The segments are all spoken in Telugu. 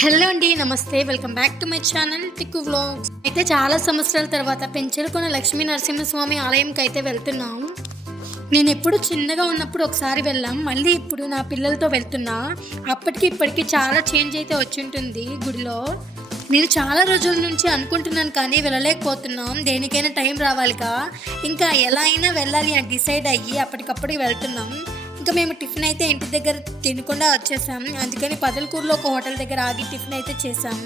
హలో అండి, నమస్తే. Welcome back to my channel Tikku vlogs. అయితే చాలా సంవత్సరాల తర్వాత పెంచలకొన లక్ష్మీ నరసింహస్వామి ఆలయంకి అయితే వెళ్తున్నాం. నేను ఎప్పుడు చిన్నగా ఉన్నప్పుడు ఒకసారి వెళ్ళాం, మళ్ళీ ఇప్పుడు నా పిల్లలతో వెళ్తున్నా. అప్పటికి ఇప్పటికి చాలా చేంజ్ అయితే వచ్చి ఉంటుంది గుడిలో. నేను చాలా రోజుల నుంచి అనుకుంటున్నాను కానీ వెళ్ళలేకపోతున్నాం. దేనికైనా టైం రావాలిగా, ఇంకా ఎలా అయినా వెళ్ళాలి అని డిసైడ్ అయ్యి అప్పటికప్పటికి వెళ్తున్నాం. ఇంకా మేము టిఫిన్ అయితే ఇంటి దగ్గర తినకుండా వచ్చేసాం. అందుకని పదలకూరులో ఒక హోటల్ దగ్గర ఆగి టిఫిన్ అయితే చేసాం.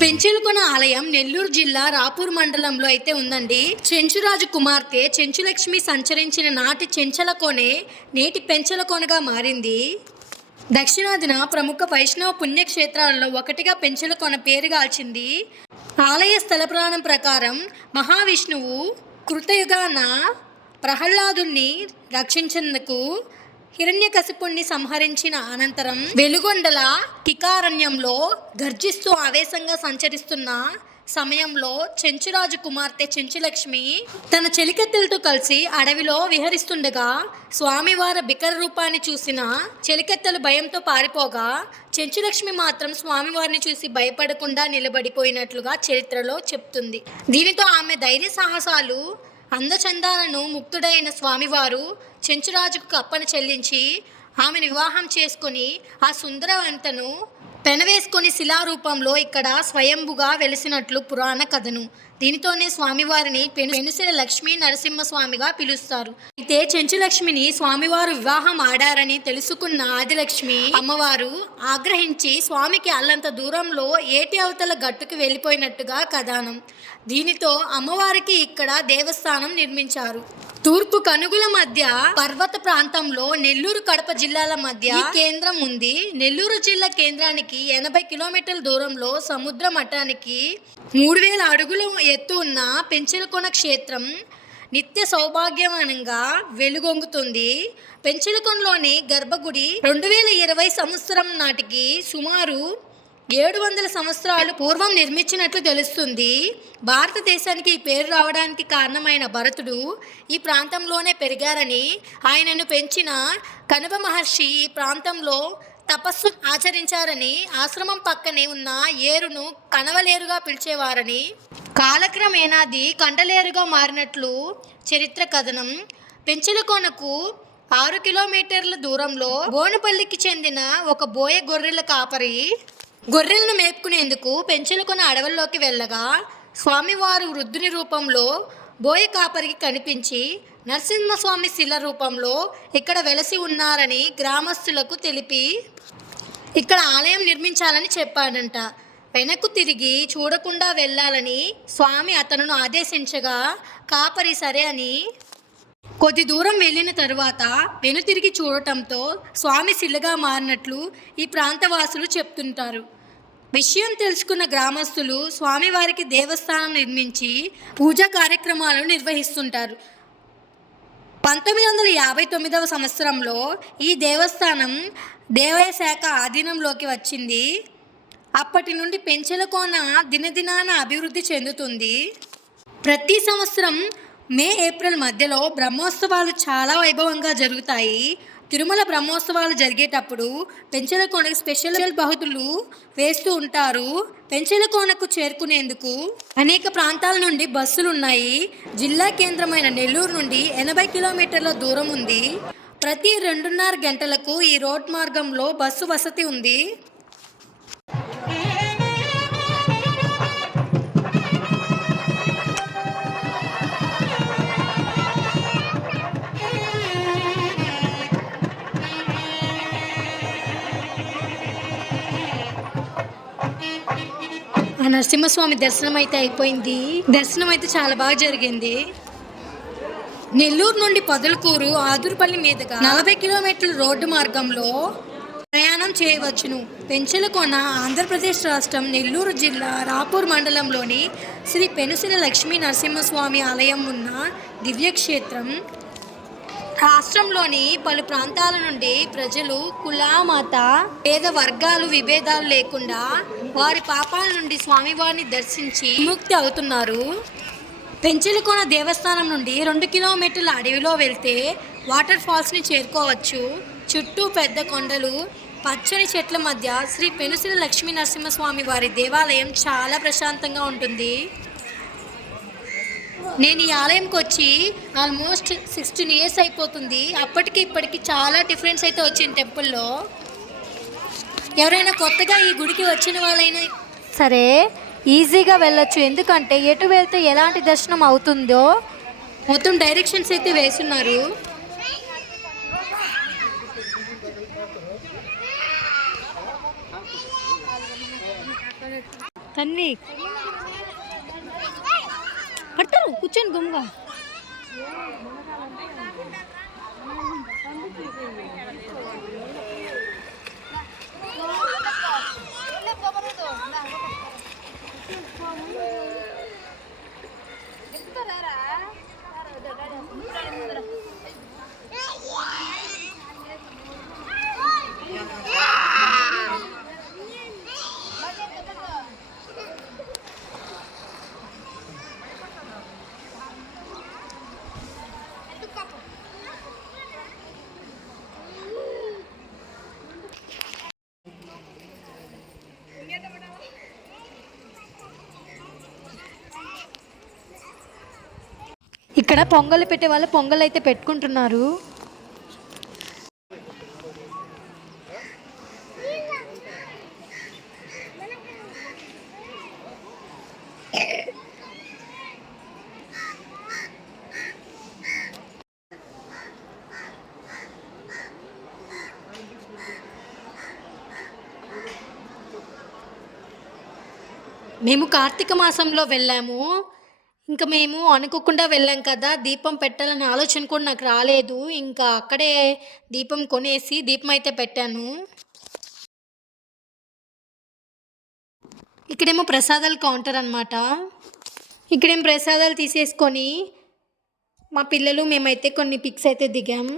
పెంచలకొన ఆలయం నెల్లూరు జిల్లా రాపూర్ మండలంలో అయితే ఉందండి. చెంచురాజు కుమార్తె చెంచులక్ష్మి సంచరించిన నాటి చెంచలకోనే నేటి పెంచలకొనగా మారింది. దక్షిణాదిన ప్రముఖ వైష్ణవ పుణ్యక్షేత్రాలలో ఒకటిగా పెంచలకొన పేరుగాల్చింది. ఆలయ స్థల పురాణం ప్రకారం మహావిష్ణువు కృతయుగాన ప్రహ్లాదుని రక్షించేందుకు హిరణ్యకశిపుణ్ణి సంహరించిన అనంతరం వెలుగొండల కికారణ్యంలో గర్జిస్తూ ఆవేశంగా సంచరిస్తున్న సమయంలో చెంచురాజు కుమార్తె చెంచులక్ష్మి తన చెలికత్తెలతో కలిసి అడవిలో విహరిస్తుండగా స్వామివారి బికర రూపాన్ని చూసిన చెలికత్తెలు భయంతో పారిపోగా చెంచులక్ష్మి మాత్రం స్వామివారిని చూసి భయపడకుండా నిలబడిపోయినట్లుగా చరిత్రలో చెప్తుంది. దీనితో ఆమె ధైర్య సాహసాలు అందచందాలను ముక్తుడైన స్వామివారు చెంచురాజుకు అప్పన చెల్లించి ఆమెను వివాహం చేసుకుని ఆ సుందరవంతను పెనవేసుకొని శిలారూపంలో ఇక్కడ స్వయంభుగా వెలిసినట్లు పురాణ కథను. దీనితోనే స్వామివారిని పెనుసిల లక్ష్మీ నరసింహస్వామిగా పిలుస్తారు. అయితే చెంచులక్ష్మిని స్వామివారు వివాహం ఆడారని తెలుసుకున్న ఆదిలక్ష్మి అమ్మవారు ఆగ్రహించి స్వామికి అల్లంత దూరంలో ఏటి అవతల గట్టుకు వెళ్ళిపోయినట్టుగా కథనం. దీనితో అమ్మవారికి ఇక్కడ దేవస్థానం నిర్మించారు. తూర్పు కనుగుల మధ్య పర్వత ప్రాంతంలో నెల్లూరు కడప జిల్లాల మధ్య కేంద్రం ఉంది. నెల్లూరు జిల్లా కేంద్రానికి 80 కిలోమీటర్ల దూరంలో సముద్ర మట్టానికి 3000 అడుగుల ఎత్తు ఉన్న పెంచలకొన క్షేత్రం నిత్య సౌభాగ్యవనంగా వెలుగొంగుతుంది. పెంచలకొనలోని గర్భగుడి 2020 సంవత్సరం నాటికి సుమారు 700 సంవత్సరాలు పూర్వం నిర్మించినట్లు తెలుస్తుంది. భారతదేశానికి ఈ పేరు రావడానికి కారణమైన భరతుడు ఈ ప్రాంతంలోనే పెరిగారని, ఆయనను పెంచిన కణవ మహర్షి ఈ ప్రాంతంలో తపస్సు ఆచరించారని, ఆశ్రమం పక్కనే ఉన్న ఏరును కణవలేరుగా పిలిచేవారని, కాలక్రమేణాది కండలేరుగా మారినట్లు చరిత్ర కథనం. పెంచలకొనకు 6 కిలోమీటర్ల దూరంలో బోనపల్లికి చెందిన ఒక బోయ గొర్రెల కాపరి గొర్రెలను మేపుకునేందుకు పెంచలకొన అడవుల్లోకి వెళ్ళగా స్వామివారు వృద్ధుని రూపంలో బోయ కాపరికి కనిపించి నరసింహస్వామి శిల రూపంలో ఇక్కడ వెలసి ఉన్నారని గ్రామస్తులకు తెలిపి ఇక్కడ ఆలయం నిర్మించాలని చెప్పాడంట. వెనక్కు తిరిగి చూడకుండా వెళ్ళాలని స్వామి అతనును ఆదేశించగా కాపరి సరే అని కొద్ది దూరం వెళ్ళిన తరువాత వెనుతిరిగి చూడటంతో స్వామి శిలగా మారినట్లు ఈ ప్రాంతవాసులు చెప్తుంటారు. విషయం తెలుసుకున్న గ్రామస్తులు స్వామివారికి దేవస్థానం నిర్మించి పూజా కార్యక్రమాలు నిర్వహిస్తుంటారు. 1959వ సంవత్సరంలో ఈ దేవస్థానం దేవాదాయ శాఖ ఆధీనంలోకి వచ్చింది. అప్పటి నుండి పెంచలకొన దినదినాన అభివృద్ధి చెందుతుంది. ప్రతి సంవత్సరం మే ఏప్రిల్ మధ్యలో బ్రహ్మోత్సవాలు చాలా వైభవంగా జరుగుతాయి. తిరుమల బ్రహ్మోత్సవాలు జరిగేటప్పుడు పెంచలకొనకు స్పెషల్ బహుతులు వేస్తూ ఉంటారు. పెంచలకొనకు చేరుకునేందుకు అనేక ప్రాంతాల నుండి బస్సులు ఉన్నాయి. జిల్లా కేంద్రమైన నెల్లూరు నుండి 80 కిలోమీటర్ల దూరం ఉంది. ప్రతి 2.5 గంటలకు ఈ రోడ్ మార్గంలో బస్సు వసతి ఉంది. ఆ నరసింహస్వామి దర్శనం అయితే అయిపోయింది. దర్శనం అయితే చాలా బాగా జరిగింది. నెల్లూరు నుండి పొదలకూరు ఆదురుపల్లి మీదుగా 40 కిలోమీటర్ల రోడ్డు మార్గంలో ప్రయాణం చేయవచ్చును. పెంచలకొన ఆంధ్రప్రదేశ్ రాష్ట్రం నెల్లూరు జిల్లా రాపూర్ మండలంలోని శ్రీ పెనుసిల లక్ష్మీ నరసింహస్వామి ఆలయం ఉన్న దివ్యక్షేత్రం. రాష్ట్రంలోని పలు ప్రాంతాల నుండి ప్రజలు కుల మత పేద వర్గాలు విభేదాలు లేకుండా వారి పాపాల నుండి స్వామివారిని దర్శించి విముక్తి అవుతున్నారు. పెంచలకొన దేవస్థానం నుండి 2 కిలోమీటర్ల అడవిలో వెళ్తే వాటర్ ఫాల్స్ని చేరుకోవచ్చు. చుట్టూ పెద్ద కొండలు, పచ్చని చెట్ల మధ్య శ్రీ పెనుసిల లక్ష్మీ నరసింహస్వామి వారి దేవాలయం చాలా ప్రశాంతంగా ఉంటుంది. నేను ఈ ఆలయంకి వచ్చి ఆల్మోస్ట్ 16 ఇయర్స్ అయిపోతుంది. అప్పటికి ఇప్పటికి చాలా డిఫరెన్స్ అయితే వచ్చింది టెంపుల్లో. ఎవరైనా కొత్తగా ఈ గుడికి వచ్చిన వాళ్ళైనా సరే ఈజీగా వెళ్ళొచ్చు, ఎందుకంటే ఎటు వెళ్తే ఎలాంటి దర్శనం అవుతుందో మొత్తం డైరెక్షన్స్ అయితే వేస్తున్నారు. తన్ని పడతారు కూర్చొని గుమ్గా. ఇక్కడ పొంగల్ పెట్టే వాళ్ళు పొంగల్ అయితే పెట్టుకుంటున్నారు. మేము కార్తీక మాసంలో వెళ్ళాము. ఇంకా మేము అనుకోకుండా వెళ్ళాం కదా, దీపం పెట్టాలనే ఆలోచన కూడా నాకు రాలేదు. ఇంకా అక్కడే దీపం కొనేసి దీపం అయితే పెట్టాను. ఇక్కడేమో ప్రసాదాలు కౌంటర్ అనమాట. ఇక్కడేమో ప్రసాదాలు తీసేసుకొని మా పిల్లలు మేమైతే కొన్ని పిక్స్ అయితే దిగాం.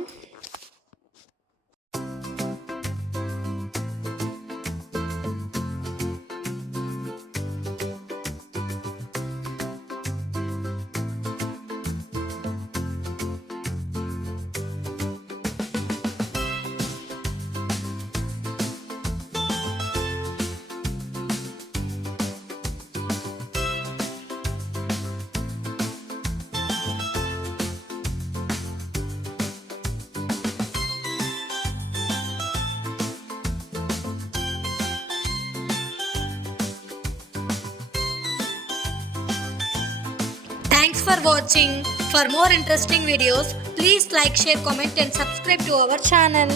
Thanks for watching. For more interesting videos, please like, share, comment and subscribe to our channel.